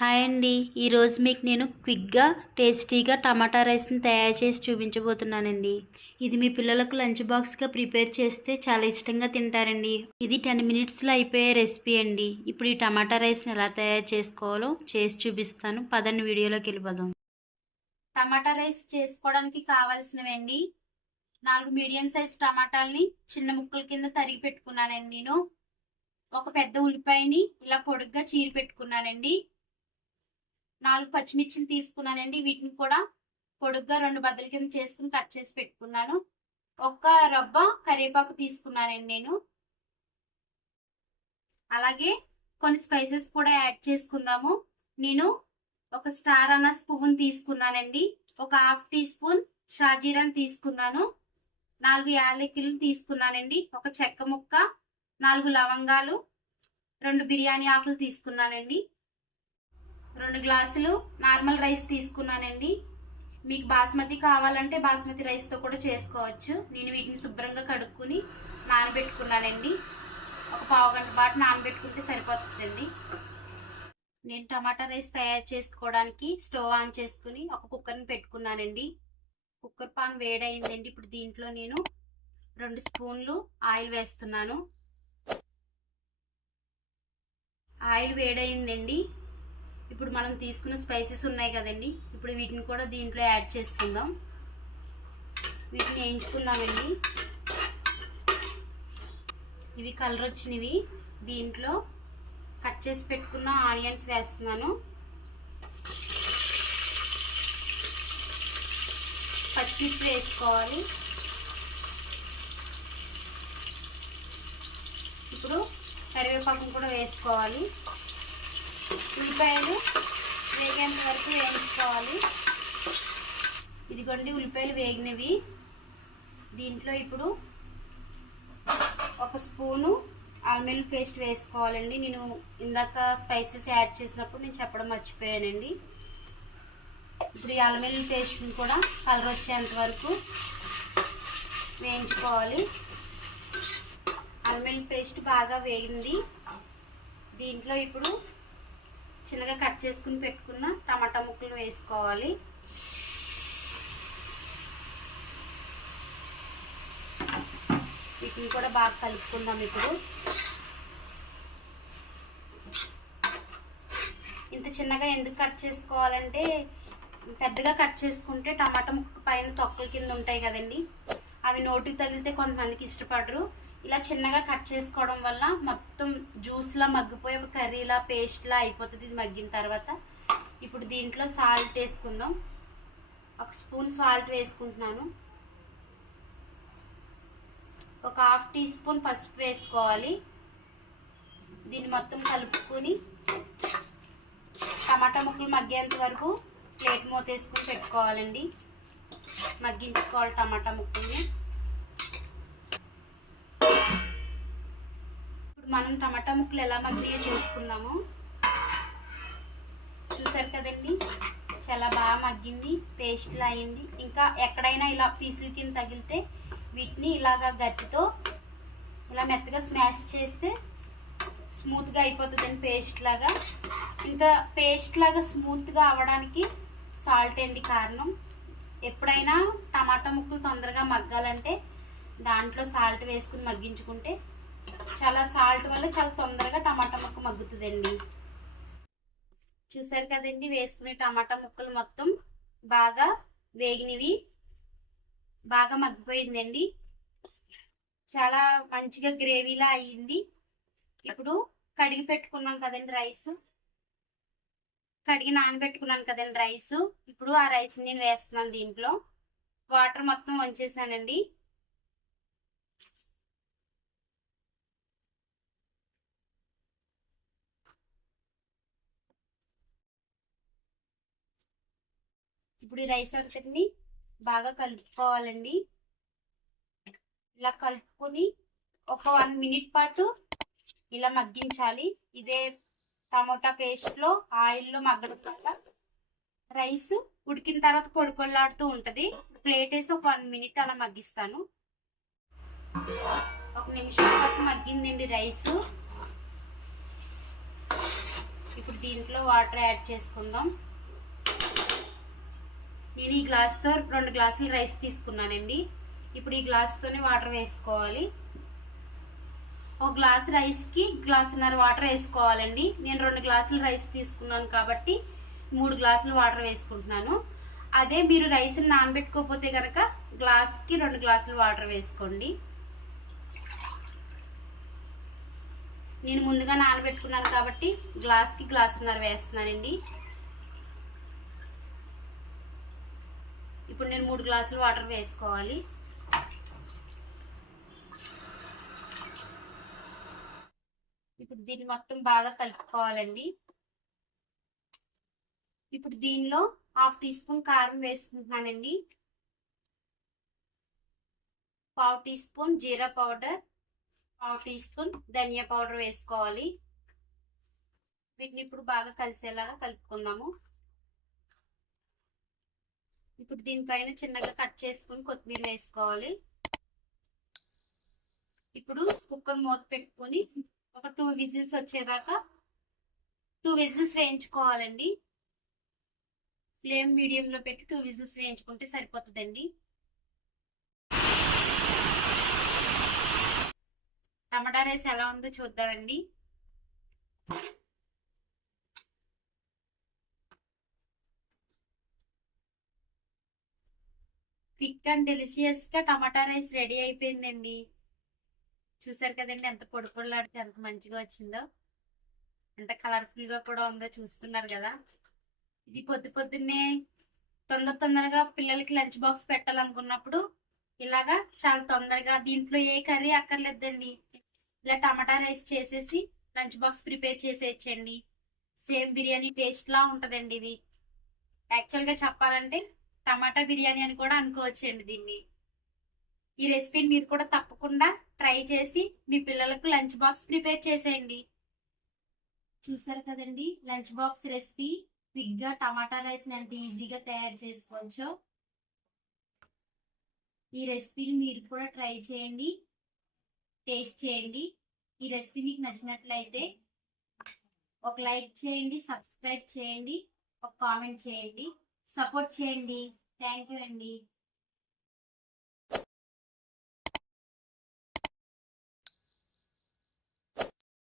Hi అండి. ఈరోజు మీకు నేను క్విక్గా టేస్టీగా టమాటా రైస్ని తయారు చేసి చూపించబోతున్నానండి. ఇది మీ పిల్లలకు లంచ్ బాక్స్గా ప్రిపేర్ చేస్తే చాలా ఇష్టంగా తింటారండి. ఇది టెన్ మినిట్స్లో అయిపోయే రెసిపీ అండి. ఇప్పుడు ఈ టమాటా రైస్ని ఎలా తయారు చేసుకోవాలో చేసి చూపిస్తాను. పదండి వీడియోలోకి వెళ్ళిపోదాం. టమాటా రైస్ చేసుకోవడానికి కావాల్సినవండి. నాలుగు మీడియం సైజ్ టమాటాలని చిన్న ముక్కల కింద తరిగి పెట్టుకున్నానండి నేను. ఒక పెద్ద ఉల్లిపాయని ఇలా పొడుగ్గా చీరి పెట్టుకున్నానండి. నాలుగు పచ్చిమిర్చిని తీసుకున్నానండి. వీటిని కూడా పొడుగ్గా రెండు బద్దల కింద చేసుకుని కట్ చేసి పెట్టుకున్నాను. ఒక్క రబ్బ కరివేపాకు తీసుకున్నానండి నేను. అలాగే కొన్ని స్పైసెస్ కూడా యాడ్ చేసుకుందాము. నేను ఒక స్టార్ అన్న స్పూన్ తీసుకున్నానండి. ఒక హాఫ్ టీ స్పూన్ షాజీరాని తీసుకున్నాను. నాలుగు యాలకులు తీసుకున్నానండి. ఒక చెక్క ముక్క నాలుగు లవంగాలు రెండు బిర్యానీ ఆకులు తీసుకున్నానండి. రెండు గ్లాసులు నార్మల్ రైస్ తీసుకున్నానండి. మీకు బాస్మతి కావాలంటే బాస్మతి రైస్తో కూడా చేసుకోవచ్చు. నేను వీటిని శుభ్రంగా కడుక్కుని నానబెట్టుకున్నానండి. ఒక పావు గంట పాటు నానబెట్టుకుంటే సరిపోతుందండి. నేను టమాటా రైస్ తయారు చేసుకోవడానికి స్టవ్ ఆన్ చేసుకుని ఒక కుక్కర్ని పెట్టుకున్నానండి. కుక్కర్ పాన్ వేడైందండి. ఇప్పుడు దీంట్లో నేను రెండు స్పూన్లు ఆయిల్ వేస్తున్నాను. ఆయిల్ వేడైందండి. ఇప్పుడు మనం తీసుకున్న స్పైసెస్ ఉన్నాయి కదండి. ఇప్పుడు వీటిని కూడా దీంట్లో యాడ్ చేసుకుందాం. వీటిని వేయించుకున్నామండి. ఇవి కలర్ వచ్చినవి. దీంట్లో కట్ చేసి పెట్టుకున్న ఆనియన్స్ వేస్తున్నాను. పచ్చిమిర్చి వేసుకోవాలి. ఇప్పుడు కరివేపాకును కూడా వేసుకోవాలి. ఉల్లిపాయలు వేగేంత వరకు వేయించుకోవాలి. ఇదిగోండి ఉల్లిపాయలు వేగినవి. దీంట్లో ఇప్పుడు ఒక స్పూను ఆల్మెల్ పేస్ట్ వేసుకోవాలండి. నేను ఇందాక స్పైసెస్ యాడ్ చేసినప్పుడు నేను చెప్పడం మర్చిపోయానండి. ఇప్పుడు ఈ అల్మెల్ పేస్ట్ని కూడా కలర్ వచ్చేంత వరకు వేయించుకోవాలి. అల్మెల్ పేస్ట్ బాగా వేగింది. దీంట్లో ఇప్పుడు చిన్నగా కట్ చేసుకుని పెట్టుకున్న టమాటా ముక్కలు వేసుకోవాలి. వీటిని కూడా బాగా కలుపుకుందాం ఇప్పుడు. ఇంత చిన్నగా ఎందుకు కట్ చేసుకోవాలంటే పెద్దగా కట్ చేసుకుంటే టమాటా ముక్క పైన తొక్కల కింద ఉంటాయి కదండి. అవి నోటికి తగిలితే కొంతమందికి ఇష్టపడరు. ఇలా చిన్నగా కట్ చేసుకోవడం వల్ల మొత్తం జ్యూస్లా మగ్గిపోయి ఒక కర్రీలా పేస్ట్లా అయిపోతుంది ఇది మగ్గిన తర్వాత. ఇప్పుడు దీంట్లో సాల్ట్ వేసుకుందాం. ఒక స్పూన్ సాల్ట్ వేసుకుంటున్నాను. ఒక హాఫ్ టీ స్పూన్ పసుపు వేసుకోవాలి. దీన్ని మొత్తం కలుపుకొని టమాటా ముక్కలు మగ్గేంత వరకు ప్లేట్ మూత వేసుకొని పెట్టుకోవాలండి. మగ్గించుకోవాలి టమాటా ముక్కల్ని. మనం టమాటా ముక్కలు ఎలా మగ్గినాయో చూసుకుందాము. చూసారు కదండి? చాలా బాగా మగ్గింది పేస్ట్లా అయింది. ఇంకా ఎక్కడైనా ఇలా పీసుల కింద తగిలితే వీటిని ఇలాగా గట్టితో ఇలా మెత్తగా స్మాష్ చేస్తే స్మూత్గా అయిపోతుందండి పేస్ట్ లాగా. ఇంత పేస్ట్ లాగా స్మూత్గా అవ్వడానికి సాల్ట్ అండి కారణం. ఎప్పుడైనా టమాటా ముక్కలు తొందరగా మగ్గాలంటే దాంట్లో సాల్ట్ వేసుకుని మగ్గించుకుంటే చాలా సాల్ట్ వల్ల చాలా తొందరగా టమాటా ముక్క మగ్గుతుందండి. చూసారు కదండి వేసుకునే టమాటా ముక్కలు మొత్తం బాగా వేగినవి బాగా మగ్గిపోయిందండి. చాలా మంచిగా గ్రేవీలా అయ్యింది ఇప్పుడు కడిగి పెట్టుకున్నాం కదండి రైస్. కడిగి నానబెట్టుకున్నాను కదండి రైస్. ఇప్పుడు ఆ రైస్ నేను వేస్తున్నాను దీంట్లో. వాటర్ మొత్తం వంచేసానండి. ఇప్పుడు ఈ రైస్ అంతటిని బాగా కలుపుకోవాలండి. ఇలా కలుపుకొని ఒక వన్ మినిట్ పాటు ఇలా మగ్గించాలి. ఇదే టమోటా పేస్ట్లో ఆయిల్లో మగ్గడం రైస్ ఉడికిన తర్వాత పొడి ఉంటుంది. ప్లేట్ వేసి ఒక వన్ మినిట్ అలా మగ్గిస్తాను. ఒక నిమిషం పాటు మగ్గిందండి రైస్. ఇప్పుడు దీంట్లో వాటర్ యాడ్ చేసుకుందాం. నేను ఈ గ్లాస్తో రెండు గ్లాసులు రైస్ తీసుకున్నానండి. ఇప్పుడు ఈ గ్లాస్తోనే వాటర్ వేసుకోవాలి. ఒక గ్లాస్ రైస్కి గ్లాసున్నర వాటర్ వేసుకోవాలండి. నేను రెండు గ్లాసులు రైస్ తీసుకున్నాను కాబట్టి మూడు గ్లాసులు వాటర్ వేసుకుంటున్నాను. అదే మీరు రైస్ని నానబెట్టుకోకపోతే కనుక గ్లాస్కి రెండు గ్లాసులు వాటర్ వేసుకోండి. నేను ముందుగా నానబెట్టుకున్నాను కాబట్టి గ్లాస్కి గ్లాసున్నర వేస్తున్నానండి. ఇప్పుడు నేను మూడు గ్లాసులు వాటర్ వేసుకోవాలి. ఇప్పుడు దీన్ని మొత్తం బాగా కలుపుకోవాలండి. ఇప్పుడు దీనిలో హాఫ్ టీ స్పూన్ కారం వేసుకుంటున్నానండి. పావు టీ స్పూన్ జీరా పౌడర్ పావు టీ స్పూన్ ధనియా పౌడర్ వేసుకోవాలి. వీటిని ఇప్పుడు బాగా కలిసేలాగా కలుపుకుందాము. ఇప్పుడు దీనిపైన చిన్నగా కట్ చేసుకుని కొత్తిమీర వేసుకోవాలి. ఇప్పుడు కుక్కర్ మూత పెట్టుకొని ఒక టూ విజిల్స్ వచ్చేదాకా టూ విజిల్స్ వేయించుకోవాలండి. ఫ్లేమ్ మీడియంలో పెట్టి టూ విజిల్స్ వేయించుకుంటే సరిపోతుందండి. టమాటా రైస్ ఎలా ఉందో చూద్దామండి. క్విక్ అండ్ డెలిషియస్గా టమాటా రైస్ రెడీ అయిపోయిందండి. చూసారు కదండి ఎంత పొడి పొడిలాడితే ఎంత మంచిగా వచ్చిందో. ఎంత కలర్ఫుల్గా కూడా ఉందో చూస్తున్నారు కదా. ఇది పొద్దు పొద్దున్నే తొందర తొందరగా పిల్లలకి లంచ్ బాక్స్ పెట్టాలనుకున్నప్పుడు ఇలాగా చాలా తొందరగా దీంట్లో ఏ కర్రీ అక్కర్లేదండి. ఇలా టమాటా రైస్ చేసేసి లంచ్ బాక్స్ ప్రిపేర్ చేసేయచ్చండి. సేమ్ బిర్యానీ టేస్ట్ లా ఉంటదండి ఇది. యాక్చువల్గా చెప్పాలంటే టమాటా బిర్యానీ అని కూడా అనుకోవచ్చండి దీన్ని. ఈ రెసిపీని మీరు కూడా తప్పకుండా ట్రై చేసి మీ పిల్లలకు లంచ్ బాక్స్ ప్రిపేర్ చేసేయండి. చూసారు కదండి లంచ్ బాక్స్ రెసిపీ క్విక్గా టమాటా రైస్ని ఎంత ఈజీగా తయారు చేసుకోవచ్చు. ఈ రెసిపీని మీరు కూడా ట్రై చేయండి టేస్ట్ చేయండి. ఈ రెసిపీ మీకు నచ్చినట్లయితే ఒక లైక్ చేయండి సబ్స్క్రైబ్ చేయండి ఒక కామెంట్ చేయండి. సపోర్ట్ చేయండి. థ్యాంక్ యూ అండి.